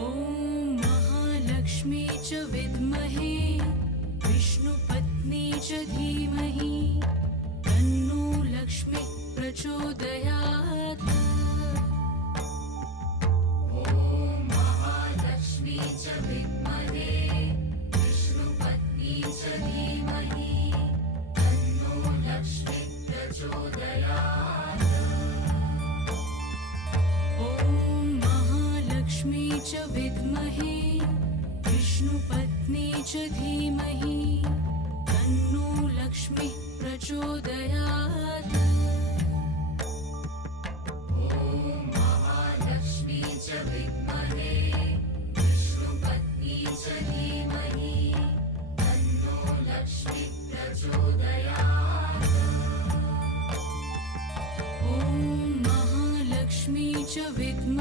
ॐ महालक्ष्मी च विद्महे विष्णुपत्नी च धीमहि तन्नो लक्ष्मी प्रचोदयात्। ॐ महालक्ष्मी च विद्महे विष्णुपत्नी च धीमहि तन्नो लक्ष्मी प्रचोदयात्। ॐ महालक्ष्मी च विद्महे विष्णुपत्नी च धीमहि तन्नो लक्ष्मी प्रचोदयात्। ॐ महालक्ष्मी च विद्महे विष्णुपत्नी च धीमहि तन्नो लक्ष्मी प्रचोदयात्। ॐ महालक्ष्मी च विद्महे